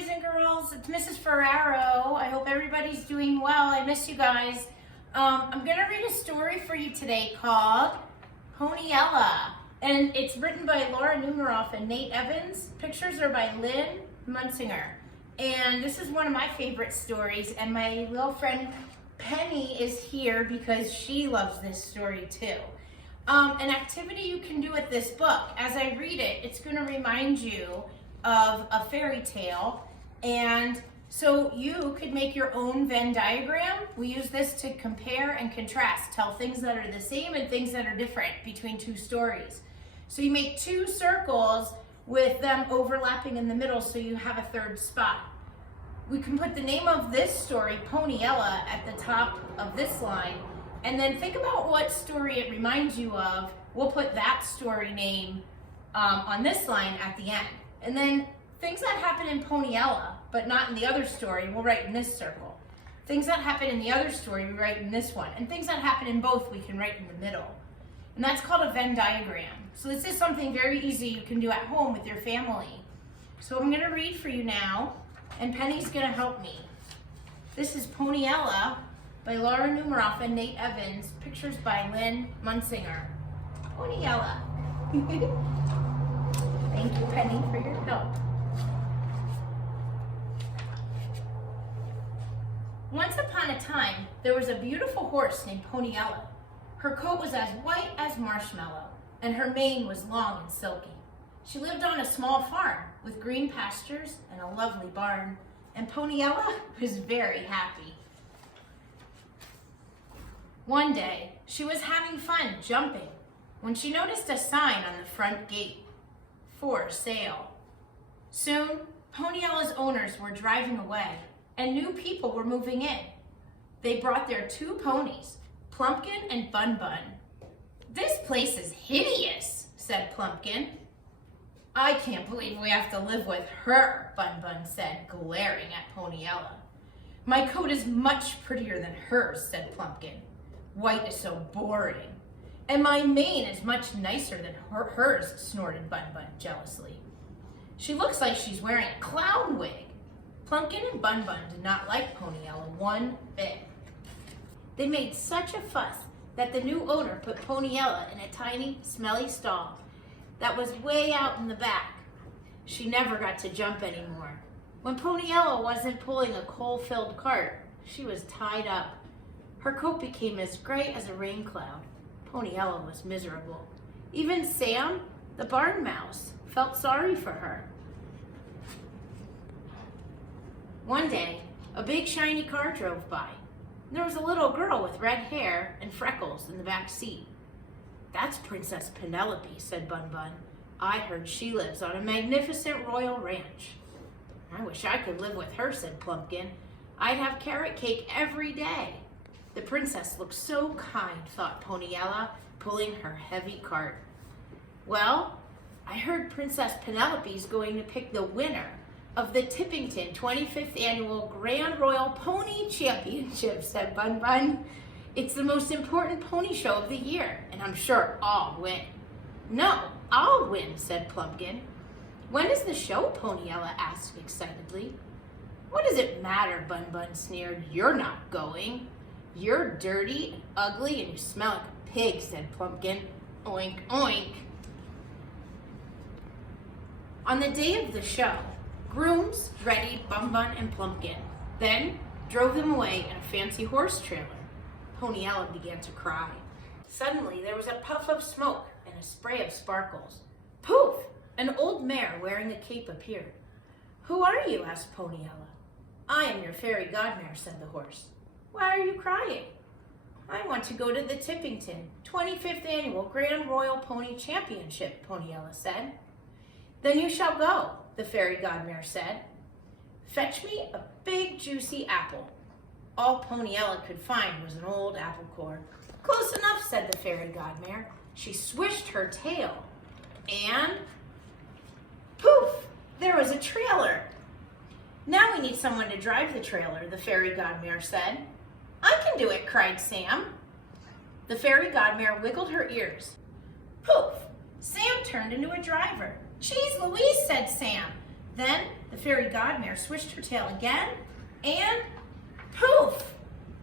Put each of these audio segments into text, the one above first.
boys and girls. It's Mrs. Ferraro. I hope everybody's doing well. I miss you guys. I'm going to read a story for you today called Ponyella. And it's written by Laura Numeroff and Nate Evans. Pictures are by Lynn Munsinger. And this is one of my favorite stories. And my little friend Penny is here because she loves this story too. An activity you can do with this book, as I read it, it's going to remind you of a fairy tale, and so you could make your own Venn diagram. We use this to compare and contrast, tell things that are the same and things that are different between two stories. So you make two circles with them overlapping in the middle so you have a third spot. We can put the name of this story, Ponyella, at the top of this line, and then think about what story it reminds you of. We'll put that story name on this line at the end. And then things that happen in Ponyella, but not in the other story, we'll write in this circle. Things that happen in the other story, we write in this one. And things that happen in both, we can write in the middle. And that's called a Venn diagram. So this is something very easy you can do at home with your family. So I'm going to read for you now, and Penny's going to help me. This is Ponyella by Laura Numeroff and Nate Evans. Pictures by Lynn Munsinger. Ponyella. Thank you, Penny, for your help. Once upon a time, there was a beautiful horse named Ponyella. Her coat was as white as marshmallow, and her mane was long and silky. She lived on a small farm with green pastures and a lovely barn, and Ponyella was very happy. One day, she was having fun jumping when she noticed a sign on the front gate. For sale. Soon, Ponyella's owners were driving away, and new people were moving in. They brought their two ponies, Plumpkin and Bun Bun. "This place is hideous," said Plumpkin. "I can't believe we have to live with her," Bun Bun said, glaring at Ponyella. "My coat is much prettier than hers," said Plumpkin. "White is so boring. And my mane is much nicer than hers," snorted Bun Bun jealously. "She looks like she's wearing a clown wig." Plumpkin and Bun Bun did not like Ponyella one bit. They made such a fuss that the new owner put Ponyella in a tiny, smelly stall that was way out in the back. She never got to jump anymore. When Ponyella wasn't pulling a coal-filled cart, she was tied up. Her coat became as gray as a rain cloud. Ponyella was miserable. Even Sam, the barn mouse, felt sorry for her. One day, a big shiny car drove by. There was a little girl with red hair and freckles in the back seat. "That's Princess Penelope," said Bun Bun. "I heard she lives on a magnificent royal ranch." "I wish I could live with her," said Plumpkin. "I'd have carrot cake every day." The princess looked so kind, thought Ponyella, pulling her heavy cart. "Well, I heard Princess Penelope's going to pick the winner of the Tippington 25th Annual Grand Royal Pony Championship," said Bun Bun. "It's the most important pony show of the year, and I'm sure I'll win." "No, I'll win," said Plumpkin. "When is the show?" Ponyella asked excitedly. "What does it matter?" Bun Bun sneered. "You're not going." "You're dirty and ugly and you smell like a pig," said Plumpkin. Oink, oink. On the day of the show, grooms readied Bun Bun and Plumpkin, then drove them away in a fancy horse trailer. Ponyella began to cry. Suddenly, there was a puff of smoke and a spray of sparkles. Poof! An old mare wearing a cape appeared. "Who are you?" asked Ponyella. "I am your fairy godmare," said the horse. "Why are you crying?" "I want to go to the Tippington 25th Annual Grand Royal Pony Championship," Ponyella said. "Then you shall go," the fairy godmare said. "Fetch me a big juicy apple." All Ponyella could find was an old apple core. "Close enough," said the fairy godmare. She swished her tail, and poof, there was a trailer. "Now we need someone to drive the trailer," the fairy godmare said. "I can do it," cried Sam. The fairy godmare wiggled her ears. Poof! Sam turned into a driver. "Geez Louise," said Sam. Then The fairy godmare swished her tail again, and poof!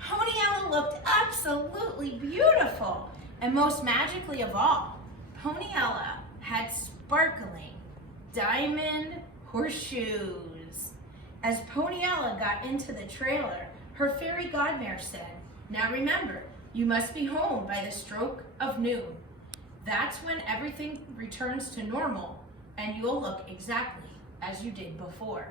Ponyella looked absolutely beautiful. And most magically of all, Ponyella had sparkling diamond horseshoes. As Ponyella got into the trailer, her fairy godmare said, "Now remember, you must be home by the stroke of noon. That's when everything returns to normal and you'll look exactly as you did before."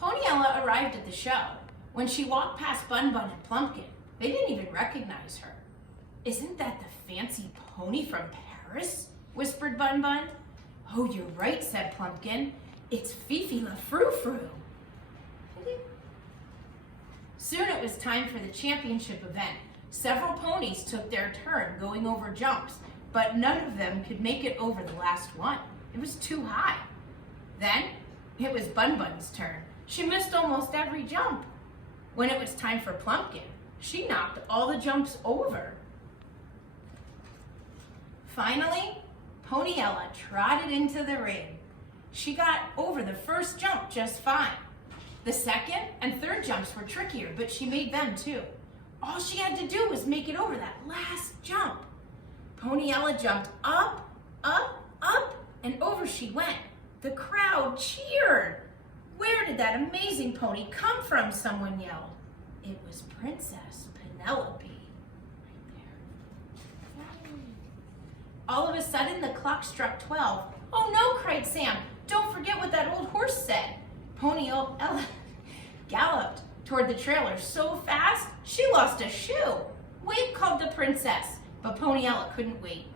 Ponyella arrived at the show. When she walked past Bun Bun and Plumpkin, they didn't even recognize her. "Isn't that the fancy pony from Paris?" whispered Bun Bun. "Oh, you're right," said Plumpkin. "It's Fifi La Frou Frou." Soon it was time for the championship event. Several ponies took their turn going over jumps, but none of them could make it over the last one. It was too high. Then it was Bun Bun's turn. She missed almost every jump. When it was time for Plumpkin, she knocked all the jumps over. Finally, Ponyella trotted into the ring. She got over the first jump just fine. The second and third jumps were trickier, but she made them too. All she had to do was make it over that last jump. Ponyella jumped up, up, up, and over she went. The crowd cheered. "Where did that amazing pony come from?" someone yelled. It was Princess Penelope. All of a sudden, the clock struck 12. "Oh no," cried Sam. "Don't forget what that old horse said." Ponyella galloped toward the trailer so fast, she lost a shoe. "Wait," called the princess, but Ponyella couldn't wait.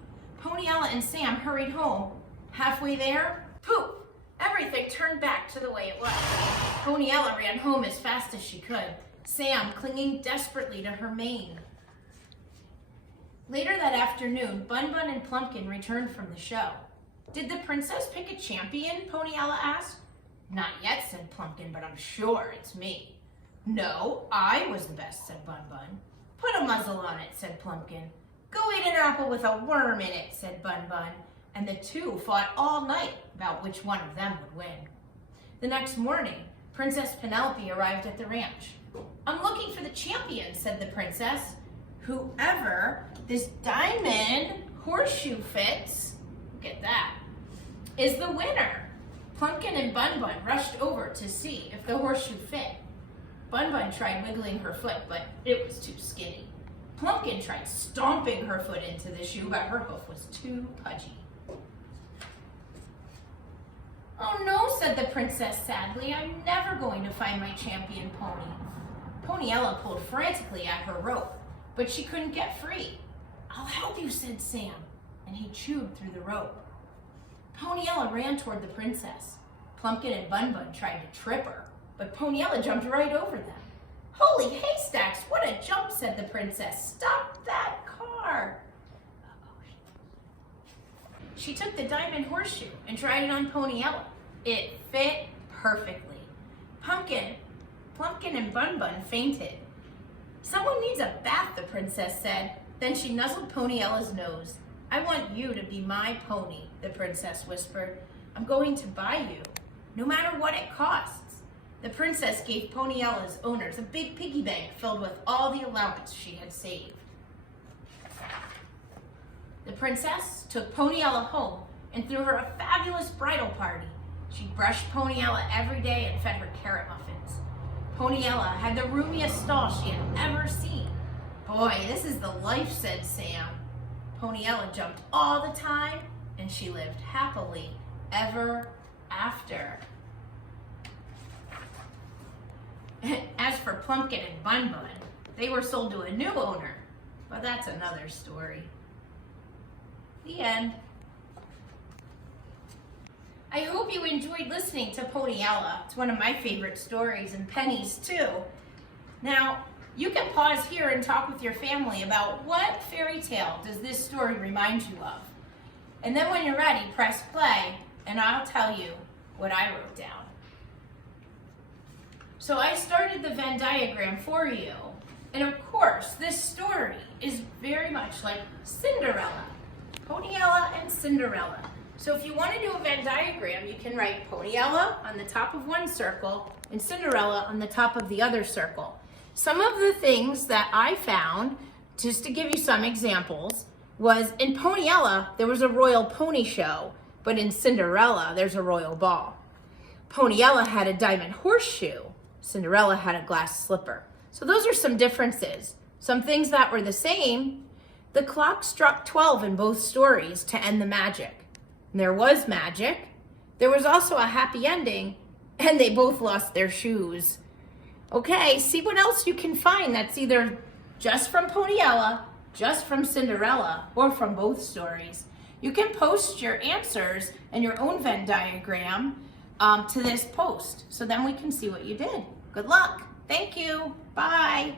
Ponyella and Sam hurried home. Halfway there, poof, everything turned back to the way it was. Ponyella ran home as fast as she could, Sam clinging desperately to her mane. Later that afternoon, Bun Bun and Plumpkin returned from the show. "Did the princess pick a champion?" Ponyella asked. "Not yet," said Plumpkin, "but I'm sure it's me." "No, I was the best," said Bun Bun. "Put a muzzle on it," said Plumpkin. "Go eat an apple with a worm in it," said Bun Bun, and the two fought all night about which one of them would win. The next morning, Princess Penelope arrived at the ranch. "I'm looking for the champion," said the princess. "Whoever this diamond horseshoe fits," look at that, "is the winner." Plumpkin and Bun Bun rushed over to see if the horseshoe fit. Bun Bun tried wiggling her foot, but it was too skinny. Plumpkin tried stomping her foot into the shoe, but her hoof was too pudgy. "Oh no," said the princess sadly, "I'm never going to find my champion pony." Ponyella pulled frantically at her rope, but she couldn't get free. "I'll help you," said Sam, and he chewed through the rope. Ponyella ran toward the princess. Plumpkin and Bun Bun tried to trip her, but Ponyella jumped right over them. "Holy haystacks, what a jump," said the princess. "Stop that car." She took the diamond horseshoe and tried it on Ponyella. It fit perfectly. Plumpkin and Bun Bun fainted. "Someone needs a bath," the princess said. Then she nuzzled Ponyella's nose. "I want you to be my pony," the princess whispered. "I'm going to buy you, no matter what it costs." The princess gave Ponyella's owners a big piggy bank filled with all the allowance she had saved. The princess took Ponyella home and threw her a fabulous bridal party. She brushed Ponyella every day and fed her carrot muffins. Ponyella had the roomiest stall she had ever seen. "Boy, this is the life," said Sam. Ponyella jumped all the time, and she lived happily ever after. As for Plumpkin and Bun Bun, they were sold to a new owner, but that's another story. The end. I hope you enjoyed listening to Ponyella. It's one of my favorite stories, and Penny's too. Now, you can pause here and talk with your family about what fairy tale does this story remind you of. And then when you're ready, press play, and I'll tell you what I wrote down. So I started the Venn diagram for you. And of course, this story is very much like Cinderella. Ponyella and Cinderella. So if you want to do a Venn diagram, you can write Ponyella on the top of one circle and Cinderella on the top of the other circle. Some of the things that I found, just to give you some examples, was in Ponyella, there was a royal pony show, but in Cinderella, there's a royal ball. Ponyella had a diamond horseshoe. Cinderella had a glass slipper. So those are some differences. Some things that were the same, the clock struck 12 in both stories to end the magic. And there was magic. There was also a happy ending, and they both lost their shoes. Okay, see what else you can find that's either just from Ponyella, just from Cinderella, or from both stories. You can post your answers and your own Venn diagram to this post, so then we can see what you did. Good luck. Thank you. Bye.